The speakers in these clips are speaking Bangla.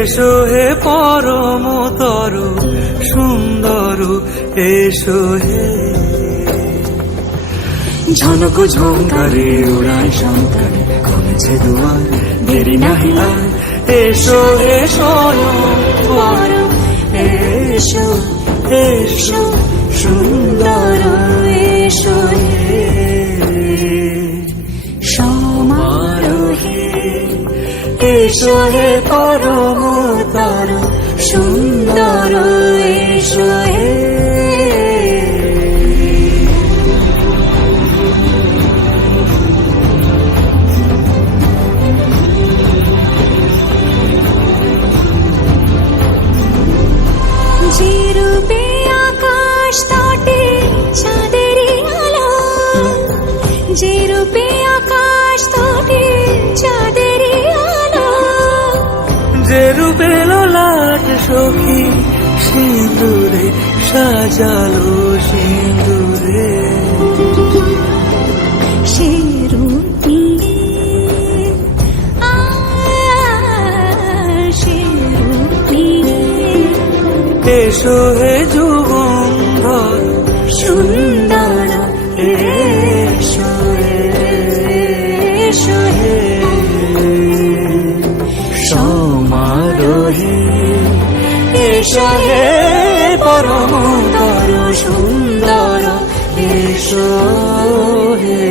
এসো হে পরম তরু সুন্দর, এসো হে। ঝনক ঝঙ্কারে উড়ায় শঙ্কারে, খুলেছে দুয়ার দেরি নাহি আর। এসো হে স্বয়ং পরম, এসো এসো সুন্দর, এসো হে সমারোহে। এসো হে পরম তরু সুন্দর, এসো হে। যে রূপে আকাশ তটে চাঁদেরই আলো, যে রূপে আকাশ তটে চাঁদেরই আলো, যে রূপে ললাট সখী সিঁদুরে সাজালো সিঁদুরে। সে রূপী সে রূপী। এসো হে যুগন্ধর সুন্দর, এসো এসো হে সমারোহে। এসো হে পরম তরু সুন্দর, এসো হে।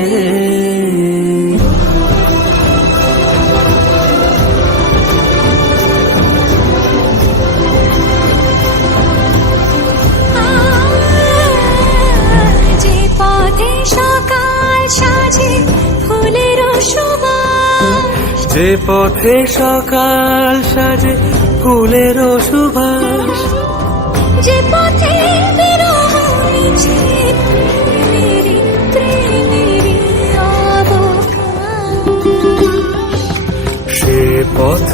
যে পথে সকাল সাজে ফুলের সুবাস, যে পথে সকাল সাজে ফুলের সুবাস, যে পথে বিরহ মিছে প্রেমেরই প্রেমেরই অবকাশ। সে পথ